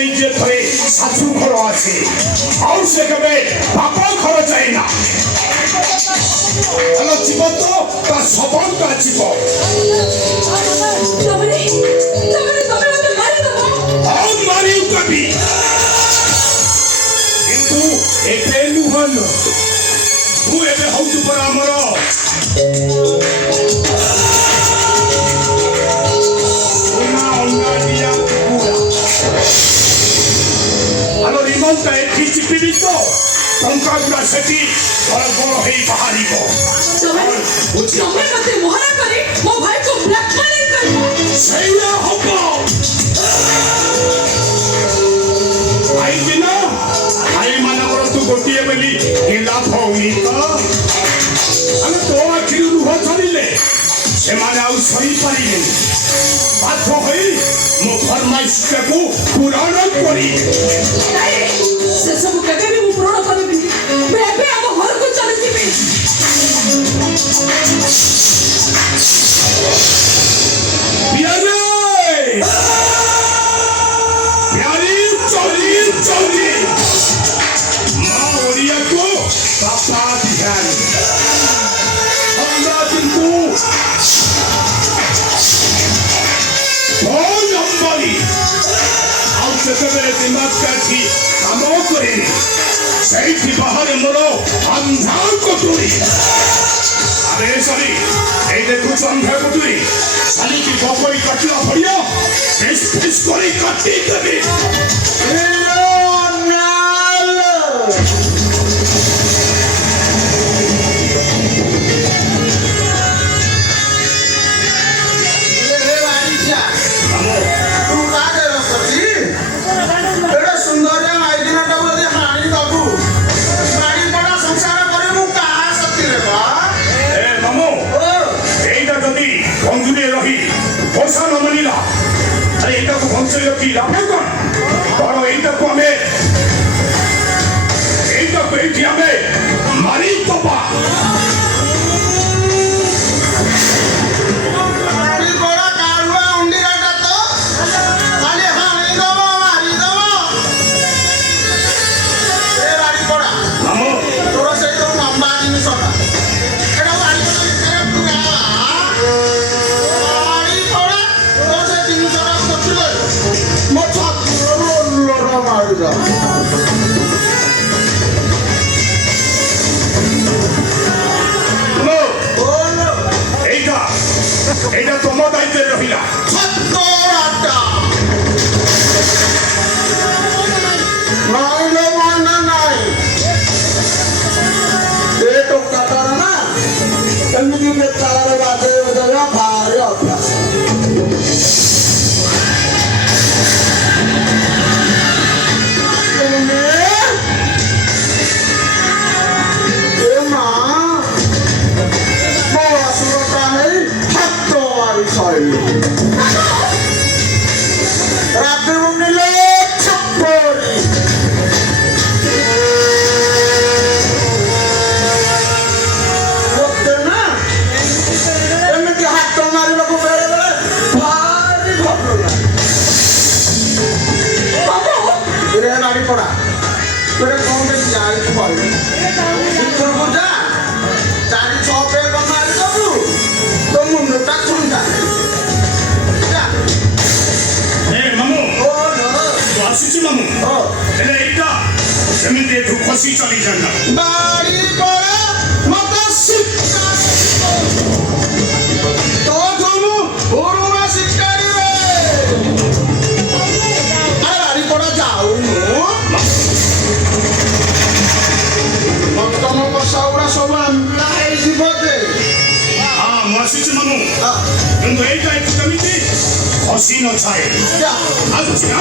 এই যে ধরে শাশু ঘর আছে আর সেখানে বাপা ঘর যায় না হ্যালো জীবন তো তার সবলটা জীবন মারি উঠাবি কিন্তু ଏବେ ନୁହଁ ମୁଁ ଏବେ ହଉଛି ପରା ଆମର ଆଲୋ ରିମନ୍ତା ଏଠି ଚିପିବି ତ ଟଙ୍କା ଗୁଡ଼ା ସେଠି ବଡ଼ ବଡ଼ ହେଇ ବାହାରିବ ସେଇଆ ହବ ଆଇଛି ନା ଭାଇମାନଙ୍କର ତୁ ଗୋଟିଏ ବୋଲି ଲାଭ ହଉନି ତ ଆମେ ତୋ ଆଖିରୁ ଲୁହ ଛାଡ଼ିଲେ ସେମାନେ ଆଉ ସହିପାରିବେନି ବାଧ୍ୟ ହୋଇ ମୋ ଫରମାଇଶଟାକୁ ପୂରଣ କରିବେ ସେସବୁ କେବେ ବି ମୁଁ ପୂରଣ କରିବିନି ମୁଁ ଏବେ ଆମ ଘରକୁ ଚାଲିଯିବି चौधरी माँ ओडिया को पापा ध्यान हमरा किंतु कौन अंबानी आउ सेतेबेले दिमाग काठी काम करे सही बाहर मोरो अंधा कोटुरी अरे सॉरी ए देखो अंधा कोटुरी साली की बपई काटला भड़िया फिस करे काटी देबे की लाभे कौन और এইটাকু আমি এইটাকু এইটি আমি মারি তবা মারি বড় কারুয়া উন্ডিরাটা তো খালি হানি দেব মারি দেব এ বাড়ি পড়া মামু তোর সেই তো লম্বা জিনিসটা এটা বাড়ি পড়া তোর সেই জিনিসটা করছিল ମୋ ଛାତିର ଲୋଡ ମାରିଲା এইটা তোমার দায়িত্বে রহিলা ଛାତରାଟା ନାଇଲୋ ମନେ ନାଇଁ ଏ ଟୋକାଟାର ନା ଏମିତି ବେତାଳରେ ବାଜେଇ ବଜେଇବା ଭାରି ଅଭ୍ୟାସ রাতে নিলে চপ্পরি না এমনি হাত মারিବାକୁ ବେଳେ ବେଳେ ଭାରି ଭଲ লাগে ଗାଡ଼ି ପଡ଼ା ଗୋଟେ କଣ ଯାଇଛୁ କହିବୁ ଭିତରକୁ ଯା 4-6 ପେଗ ମାରିଦବୁ ତୋ ମୁଣ୍ଡଟା ଖୁଣ୍ଡା ଆସିଛି ମାମୁ ହେଲେ ଏଇଟା ସେମିତି ଏଠୁ ଖସି ଚାଲି ଯାଆନ୍ତା ବାଡ଼ି ପଡ଼ା ମତେ ଶିକ୍ଷା ତୋ ଠୁ ପୁରୁଣା ଶିକ୍ଷାଡ଼ିବେ ଆରେ ବାଡ଼ି ପଡ଼ା ଯାଉନୁ ତମ ବର୍ଷା ଗୁଡ଼ା ସବୁ ଆମ୍ବିଳା ହେଇଯିବ ଯେ ହଁ ମୁଁ ଆସିଛି ମାମୁ କିନ୍ତୁ ଏଇଟା ଏଠୁ କେମିତି ଖସି ନଥାଏ ଆସୁଛି ନା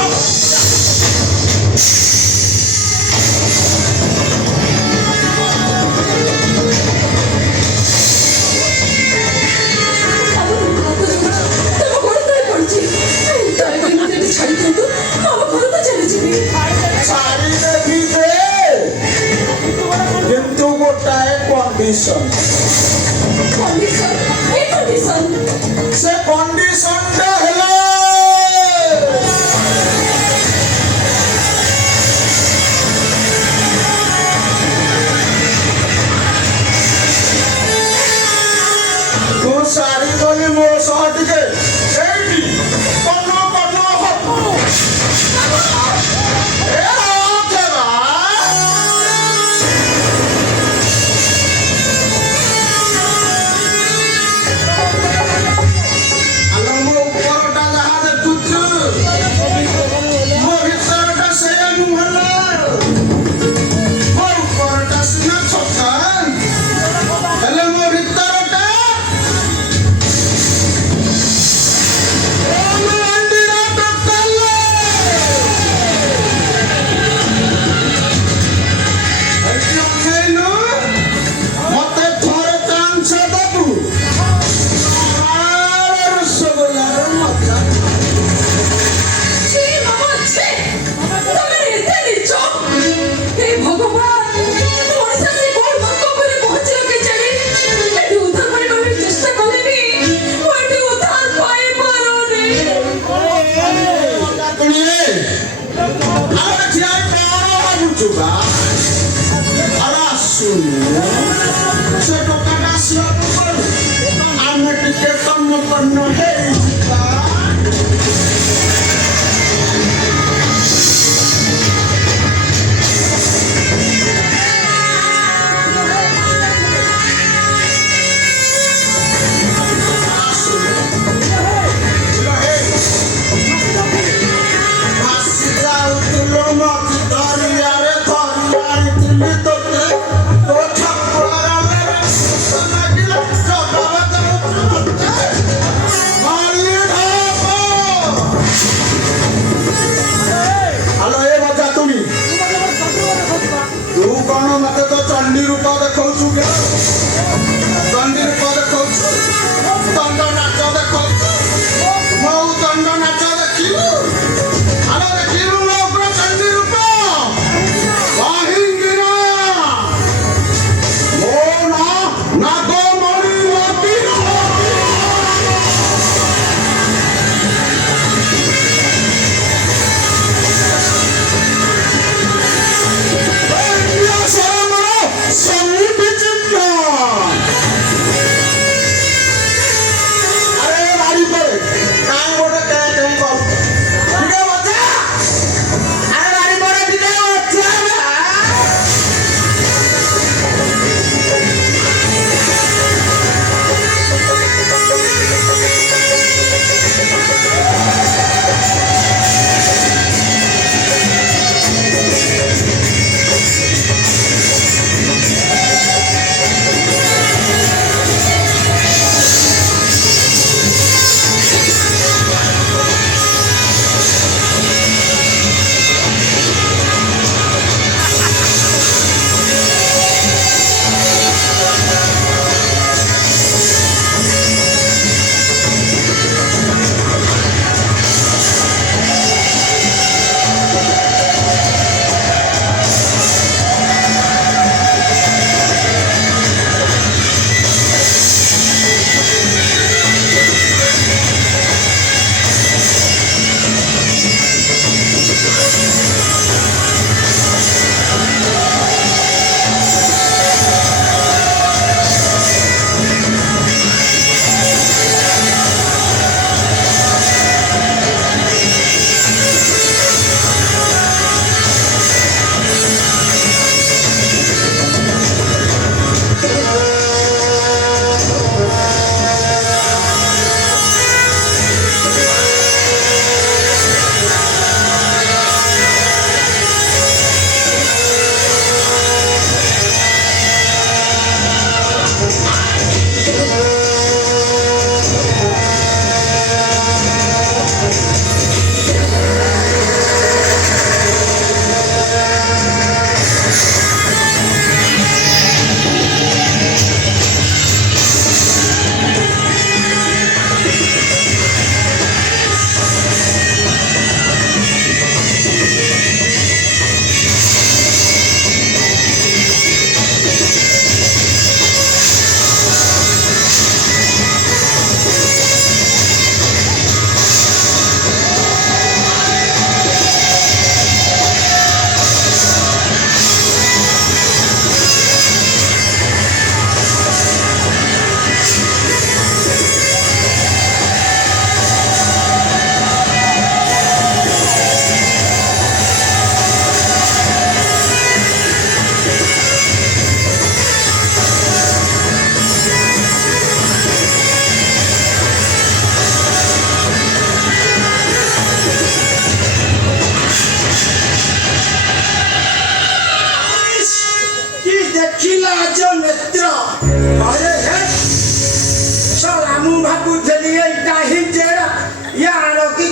কিন্তু গোটাଏ কন্ডিশন ସେ କଣ୍ଡିସନଟା ହେଲା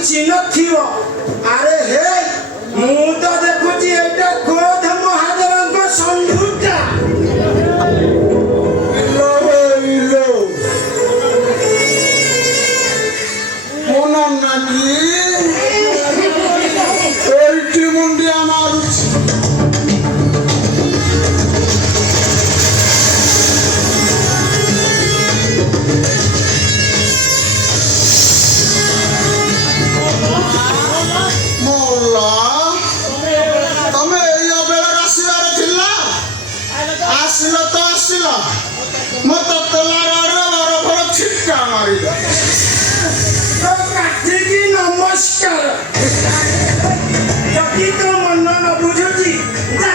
ଚିହ୍ନଥିବ ଆରେ ହେ ମୁଁ ତ ଦେଖୁଛି ଏଇଟା କ୍ରୋଧ ମହାଦେବଙ୍କ ସନ୍ଧୁଟା এইটি মুন্ডিয়া মারুছি କାଠିକି ନ ନମସ୍କାର ଯଦି ତୋ ମନ ନ ବୁଝୁଛି ଯା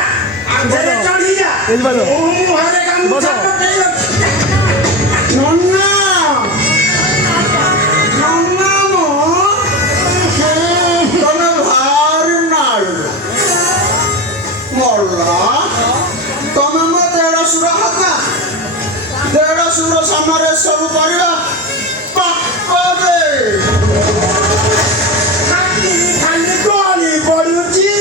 ଆଗରେ ଚଢିଯା ମୁଁ ମୁହଁରେ ଗାମୁଛା ପକେଇ ନନା ନନା ମୋ ତମେ ଭାରି ନାଳ ମଲା ତମେ ମୋ ଦେଢ଼ଶୁର ହକା ଦେଢ଼ଶୁର ସାମ୍ନାରେ ସବୁ କରିବା ପାପରେ ଖାଲି ଗଳି ପଡୁଛି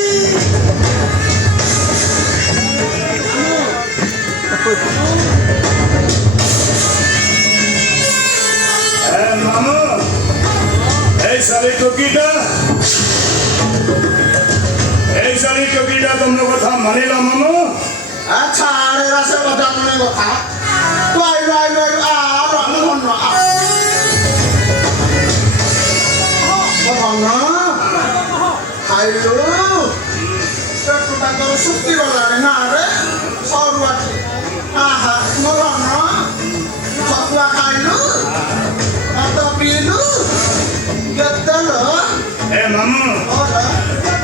ମାମୁ এই শাড়ি টুকিটা তোমরা কথা মানিল মামু আচ্ছা আরে রাসে কথা মনে কথা তুই আর আমি অন্য খাইলু পেটু তাଙ୍କର ଶୁଖି ଗଲାଣି ନା ରେ ସରୁଆଟି ଆହା ମୋର ଛତୁଆ ଖାଇଲୁ ଭାତ ପିଇଲୁ କେତେ ଲୋ এ মামু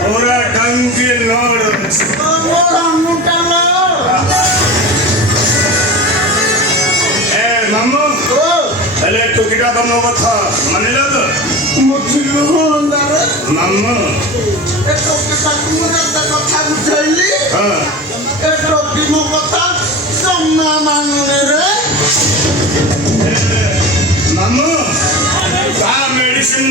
ওরা টঙ্কি লড় ମୋର ମୁଟା ଲୋ এ মামু তাহলে টুকিটা তোমরা কথা মানিল তো ବୁଝିଲୁ ହନ୍ଦାରେ মামু ଏ ଟୋକି ତାକୁ ମୁଁ କେତେ କଥା